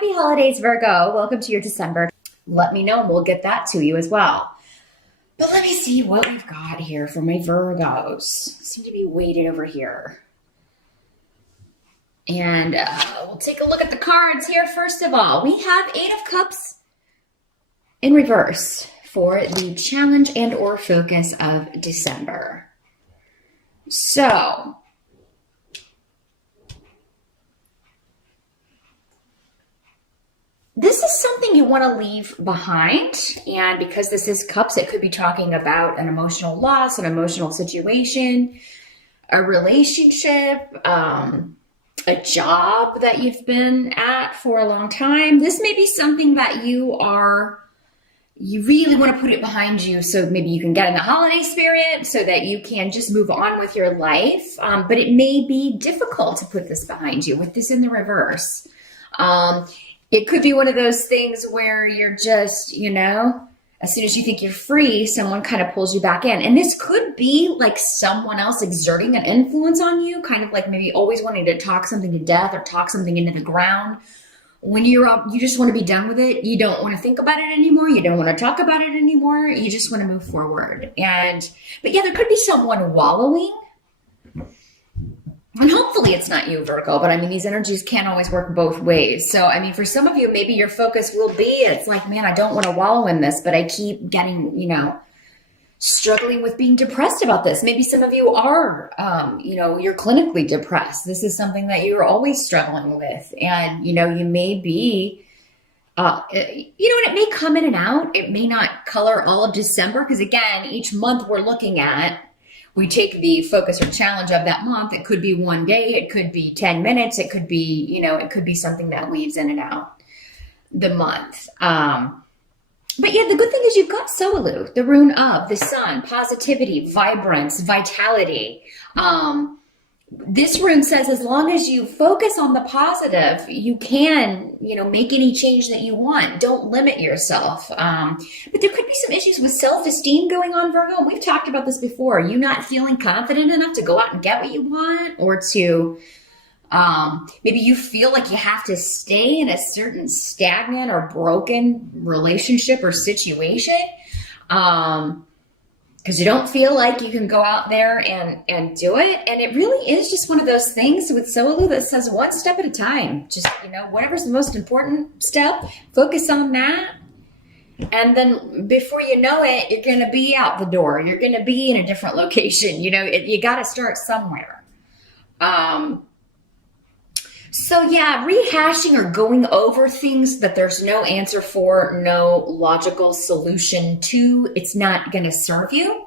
Happy holidays, Virgo. Welcome to your December. Let me know and we'll get that to you as well. But let me see what we've got here for my Virgos. Seem to be weighted over here. And we'll take a look at the cards here. First of all, we have Eight of Cups in reverse for the challenge and or focus of December. So, this is something you want to leave behind, and because this is cups, it could be talking about an emotional loss, an emotional situation, a relationship, a job that you've been at for a long time. This may be something that you really want to put it behind you, so maybe you can get in the holiday spirit so that you can just move on with your life. But it may be difficult to put this behind you with this in the reverse. It could be one of those things where you're just, as soon as you think you're free, someone kind of pulls you back in. And this could be like someone else exerting an influence on you, kind of like maybe always wanting to talk something to death or talk something into the ground. When you just want to be done with it. You don't want to think about it anymore. You don't want to talk about it anymore. You just want to move forward. But yeah, there could be someone wallowing. And hopefully it's not you, Virgo, but I mean, these energies can't always work both ways. So, I mean, for some of you, maybe your focus will be, it's like, man, I don't want to wallow in this, but I keep getting, struggling with being depressed about this. Maybe some of you are, you're clinically depressed. This is something that you're always struggling with. And, you may be, and it may come in and out. It may not color all of December, because again, each month we're looking at, we take the focus or challenge of that month. It could be one day. It could be 10 minutes. It could be, it could be something that weaves in and out the month. But yeah, the good thing is you've got Soalu, the rune of the sun, positivity, vibrance, vitality. This rune says as long as you focus on the positive, you can, make any change that you want. Don't limit yourself. But there could be some issues with self-esteem going on, Virgo. We've talked about this before. You not feeling confident enough to go out and get what you want, or to maybe you feel like you have to stay in a certain stagnant or broken relationship or situation. Because you don't feel like you can go out there and do it. And it really is just one of those things with Soalu that says one step at a time. Just, whatever's the most important step, focus on that. And then before you know it, you're going to be out the door. You're going to be in a different location. You got to start somewhere. So yeah, rehashing or going over things that there's no answer for, no logical solution to, it's not going to serve you.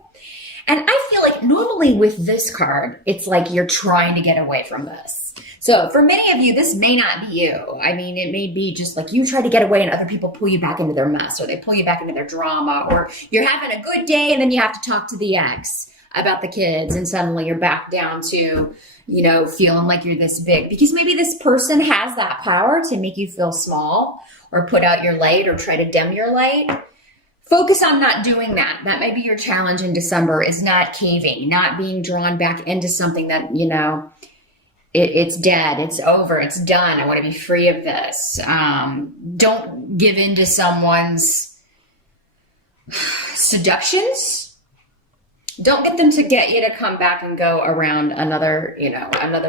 And I feel like normally with this card, it's like you're trying to get away from this. So for many of you, this may not be you. I mean, it may be just like you try to get away and other people pull you back into their mess, or they pull you back into their drama, or you're having a good day and then you have to talk to the ex about the kids and suddenly you're back down to, feeling like you're this big, because maybe this person has that power to make you feel small or put out your light or try to dim your light. Focus on not doing that. That may be your challenge in December, is not caving, not being drawn back into something that, it's dead, it's over, it's done. I want to be free of this. Don't give in to someone's seductions. Don't get them to get you to come back and go around another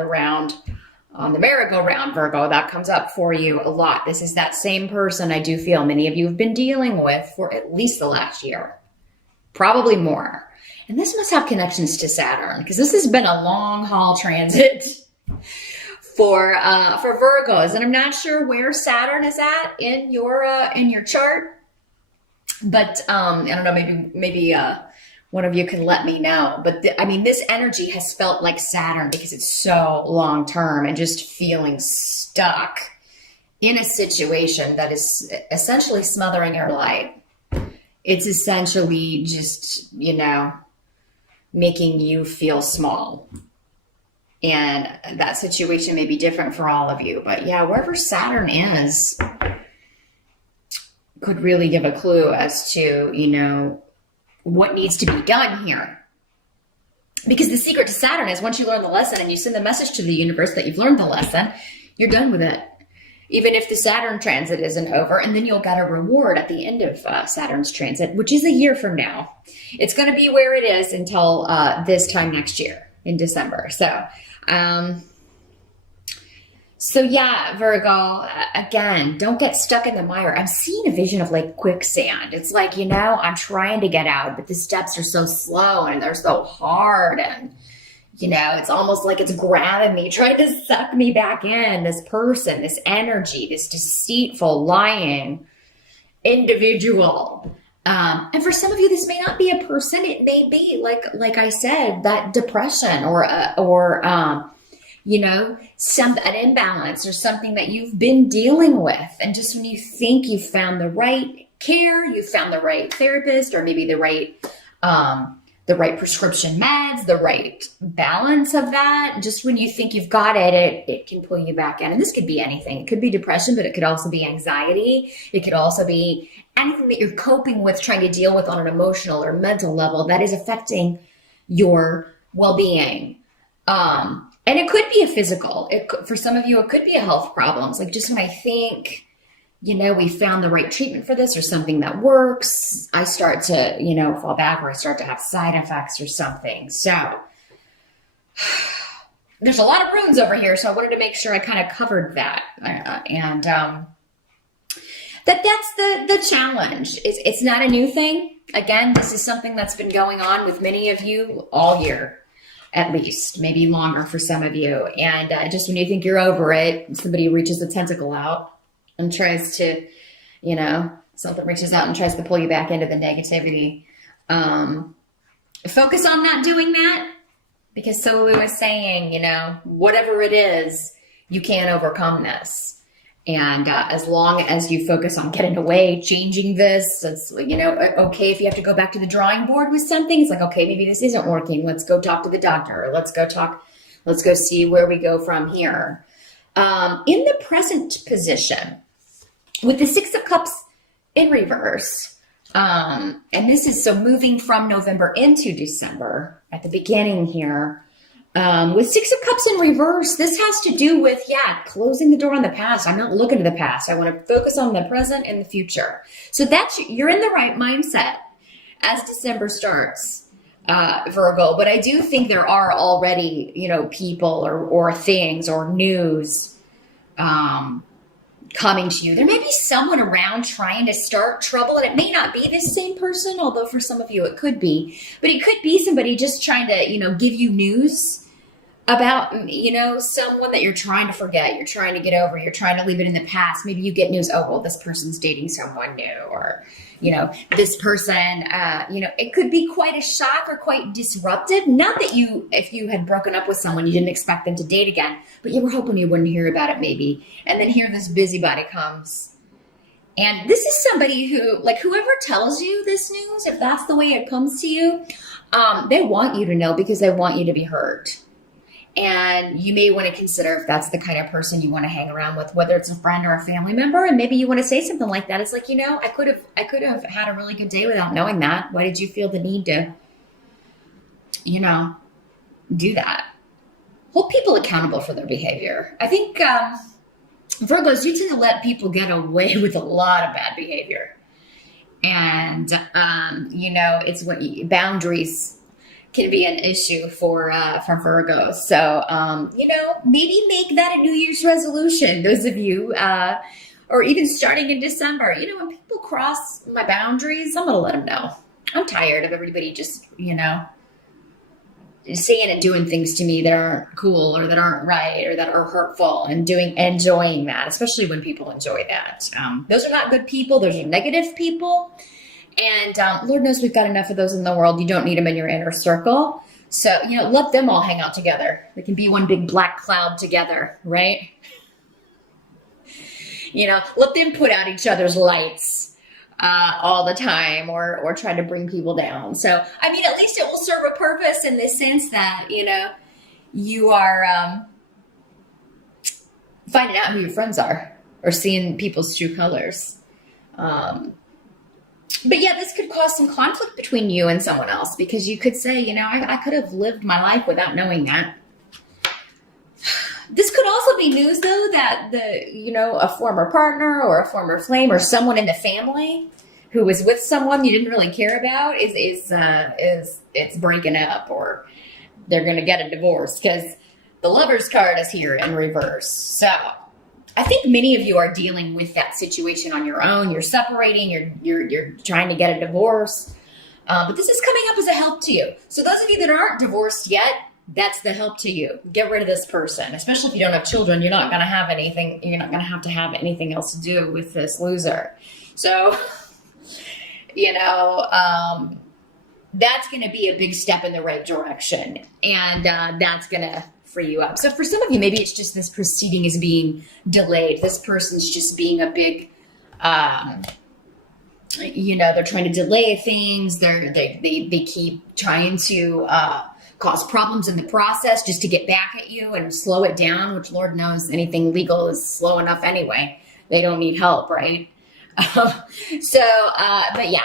round on the merry-go-round, Virgo. That comes up for you a lot. This is that same person I do feel many of you have been dealing with for at least the last year, probably more. And this must have connections to Saturn, because this has been a long haul transit for Virgos. And I'm not sure where Saturn is at in your chart, but I don't know, maybe one of you can let me know. But this energy has felt like Saturn because it's so long term and just feeling stuck in a situation that is essentially smothering your life. It's essentially just, making you feel small. And that situation may be different for all of you. But yeah, wherever Saturn is could really give a clue as to, what needs to be done here. Because the secret to Saturn is once you learn the lesson and you send the message to the universe that you've learned the lesson, you're done with it. even if the Saturn transit isn't over, and then you'll get a reward at the end of Saturn's transit, which is a year from now. It's going to be where it is until this time next year in December. So yeah, Virgo, again, don't get stuck in the mire. I'm seeing a vision of like quicksand. It's like, I'm trying to get out, but the steps are so slow and they're so hard. And, it's almost like it's grabbing me, trying to suck me back in. This person, this energy, this deceitful, lying individual. And for some of you, this may not be a person. It may be like I said, that depression or an imbalance or something that you've been dealing with. And just when you think you've found the right care, you've found the right therapist, or maybe the right prescription meds, the right balance of that. Just when you think you've got it can pull you back in. And this could be anything. It could be depression, but it could also be anxiety. It could also be anything that you're coping with, trying to deal with on an emotional or mental level that is affecting your well-being. And it could be a physical. For some of you, it could be a health problems. Like just when I think, we found the right treatment for this or something that works, I start to, fall back, or I start to have side effects or something. So there's a lot of runes over here. So I wanted to make sure I kind of covered that. That's the challenge. It's not a new thing. Again, this is something that's been going on with many of you all year. At least, maybe longer for some of you. And just when you think you're over it, somebody reaches a tentacle out and tries to, something reaches out and tries to pull you back into the negativity. Focus on not doing that, because Solu was saying, whatever it is, you can't overcome this. And as long as you focus on getting away, changing this, it's, okay, if you have to go back to the drawing board with something, it's like, okay, maybe this isn't working. Let's go talk to the doctor. Or let's go see where we go from here. In the present position, with the Six of Cups in reverse, and this is so moving from November into December at the beginning here, with Six of Cups in reverse, this has to do with, closing the door on the past. I'm not looking to the past. I want to focus on the present and the future. So you're in the right mindset as December starts, Virgo. But I do think there are already, people or things or news coming to you. There may be someone around trying to start trouble, and it may not be this same person, although for some of you it could be. But it could be somebody just trying to, give you news about, someone that you're trying to forget, you're trying to get over, you're trying to leave it in the past. Maybe you get news, this person's dating someone new, or, this person, it could be quite a shock or quite disruptive. Not that if you had broken up with someone, you didn't expect them to date again, but you were hoping you wouldn't hear about it maybe. And then here this busybody comes. And this is somebody who, whoever tells you this news, if that's the way it comes to you, they want you to know because they want you to be heard. And you may want to consider if that's the kind of person you want to hang around with, whether it's a friend or a family member. And maybe you want to say something like that. It's like, I could have had a really good day without knowing that. Why did you feel the need to, do that? Hold people accountable for their behavior. I think, Virgos, you tend to let people get away with a lot of bad behavior. And, it's what boundaries can be an issue for Virgos. So, maybe make that a New Year's resolution. Those of you, or even starting in December, when people cross my boundaries, I'm going to let them know. I'm tired of everybody just, saying and doing things to me that aren't cool or that aren't right or that are hurtful, and enjoying that, especially when people enjoy that. Those are not good people. Those are negative people. And Lord knows we've got enough of those in the world. You don't need them in your inner circle. So, let them all hang out together. They can be one big black cloud together, right? Let them put out each other's lights all the time, or try to bring people down. So, at least it will serve a purpose in the sense that, you are finding out who your friends are, or seeing people's true colors. But yeah, this could cause some conflict between you and someone else, because you could say, I could have lived my life without knowing that. This could also be news, though, that a former partner or a former flame or someone in the family who was with someone you didn't really care about is breaking up, or they're going to get a divorce, because the Lover's card is here in reverse. So I think many of you are dealing with that situation on your own. You're separating. You're trying to get a divorce, but this is coming up as a help to you. So those of you that aren't divorced yet, that's the help to you. Get rid of this person, especially if you don't have children. You're not going to have anything. You're not going to have anything else to do with this loser. So, that's going to be a big step in the right direction, and that's going to free you up. So for some of you, maybe it's just this proceeding is being delayed. This person's just being a big, they're trying to delay things. They keep trying to cause problems in the process just to get back at you and slow it down, which Lord knows anything legal is slow enough anyway. They don't need help, right? But yeah.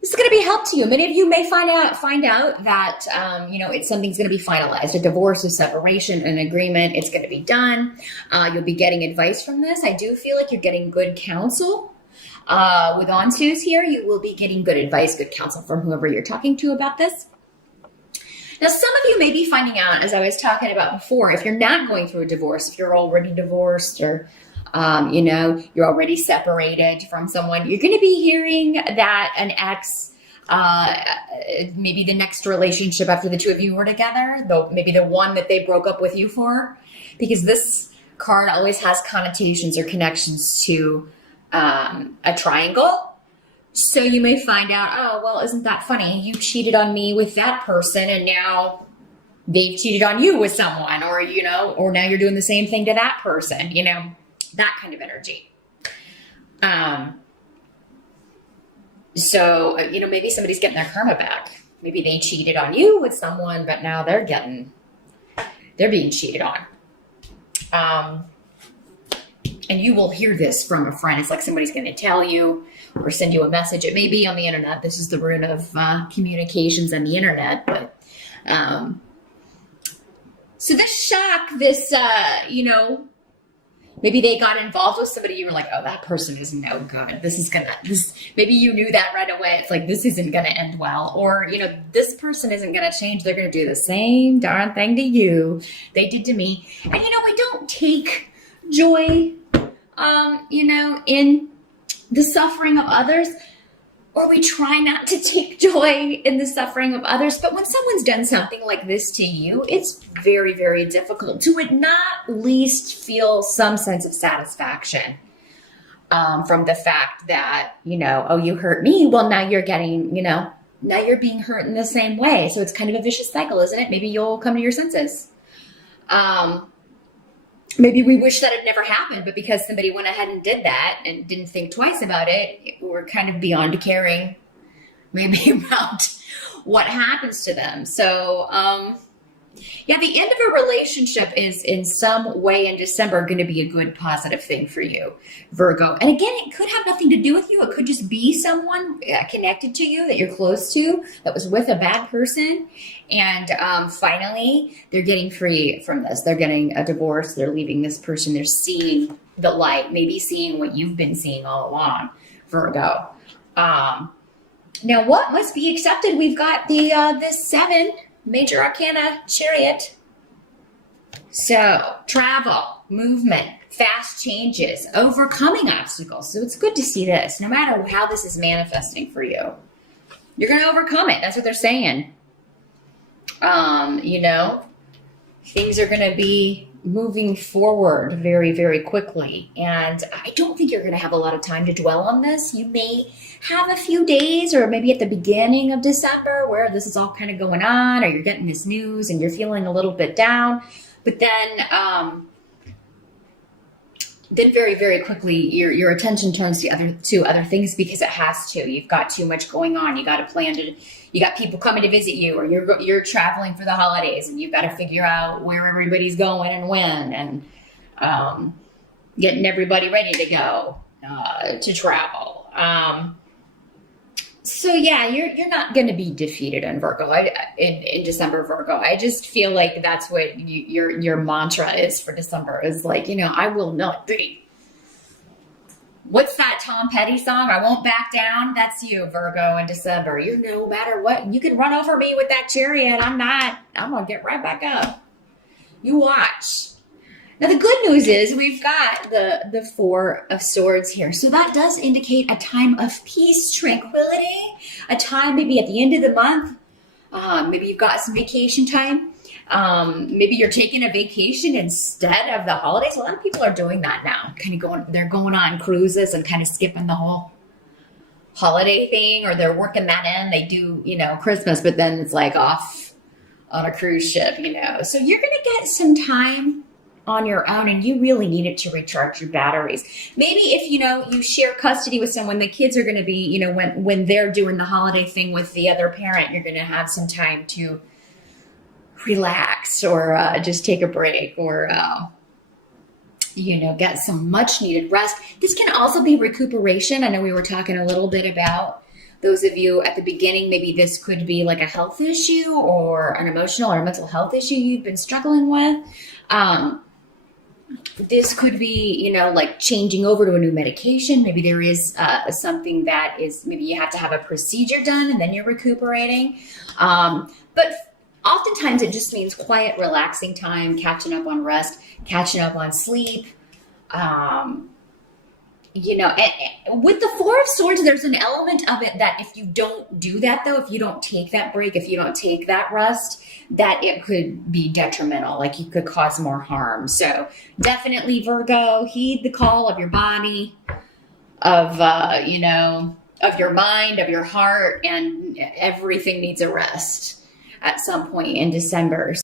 This is going to be help to you. Many of you may find out that, something's going to be finalized, a divorce, a separation, an agreement. It's going to be done. You'll be getting advice from this. I do feel like you're getting good counsel. With on-twos here, you will be getting good advice, good counsel from whoever you're talking to about this. Now, some of you may be finding out, as I was talking about before, if you're not going through a divorce, if you're already divorced, or you're already separated from someone, you're going to be hearing that an ex, maybe the next relationship after the two of you were together, though maybe the one that they broke up with you for, because this card always has connotations or connections to a triangle. So you may find out, oh, well, isn't that funny? You cheated on me with that person, and now they've cheated on you with someone, or now you're doing the same thing to that person, that kind of energy. So, maybe somebody's getting their karma back. Maybe they cheated on you with someone, but now they're being cheated on. And you will hear this from a friend. It's like somebody's going to tell you or send you a message. It may be on the internet. This is the root of communications on the internet. But so this shock, this, maybe they got involved with somebody. You were like, oh, that person is no good. Maybe you knew that right away. It's like, this isn't going to end well. Or, this person isn't going to change. They're going to do the same darn thing to you they did to me. And, we don't take joy, in the suffering of others, or we try not to take joy in the suffering of others. But when someone's done something like this to you, it's very, very difficult to at not least feel some sense of satisfaction from the fact that, oh, you hurt me. Well, now you're getting, now you're being hurt in the same way. So it's kind of a vicious cycle, isn't it? Maybe you'll come to your senses. Maybe we wish that it never happened, but because somebody went ahead and did that and didn't think twice about it, we're kind of beyond caring maybe about what happens to them. So, the end of a relationship is in some way in December going to be a good positive thing for you, Virgo. And again, it could have nothing to do with you. It could just be someone connected to you that you're close to that was with a bad person. And finally, they're getting free from this. They're getting a divorce. They're leaving this person. They're seeing the light, maybe seeing what you've been seeing all along, Virgo. Now, what must be accepted? We've got this 7 major arcana chariot. So travel, movement, fast changes, overcoming obstacles. So it's good to see this. No matter how this is manifesting for you, you're going to overcome it. That's what they're saying. Things are going to be moving forward very, very quickly. And I don't think you're going to have a lot of time to dwell on this. You may have a few days, or maybe at the beginning of December, where this is all kind of going on, or you're getting this news and you're feeling a little bit down. But then very, very quickly, your attention turns to other things, because it has to. You've got too much going on. You got to plan to. You got people coming to visit you, or you're traveling for the holidays, and you've got to figure out where everybody's going and when, and getting everybody ready to go to travel. So yeah, you're not going to be defeated in Virgo. In December, Virgo. I just feel like that's what your mantra is for December is like, I will not be. What's that Tom Petty song? I won't back down. That's you, Virgo, in December. You no matter what, you can run over me with that chariot. I'm not. I'm gonna get right back up. You watch. Now the good news is we've got the Four of Swords here. So that does indicate a time of peace, tranquility, a time maybe at the end of the month. Maybe you've got some vacation time. Maybe you're taking a vacation instead of the holidays. A lot of people are doing that now. They're going on cruises and kind of skipping the whole holiday thing, or they're working that in. They do, Christmas, but then it's like off on a cruise ship, So you're going to get some time on your own, and you really need it to recharge your batteries. Maybe if you share custody with someone, the kids are going to be, when they're doing the holiday thing with the other parent, you're going to have some time to relax or just take a break or get some much needed rest. This can also be recuperation. I know we were talking a little bit about those of you at the beginning. Maybe this could be like a health issue or an emotional or mental health issue you've been struggling with. This could be, like changing over to a new medication. Maybe there is something that is, maybe you have to have a procedure done and then you're recuperating. But oftentimes it just means quiet, relaxing time, catching up on rest, catching up on sleep. And with the Four of Swords, there's an element of it that if you don't do that, though, if you don't take that break, if you don't take that rest, that it could be detrimental, like you could cause more harm. So definitely, Virgo, heed the call of your body, of your mind, of your heart, and everything needs a rest at some point in December.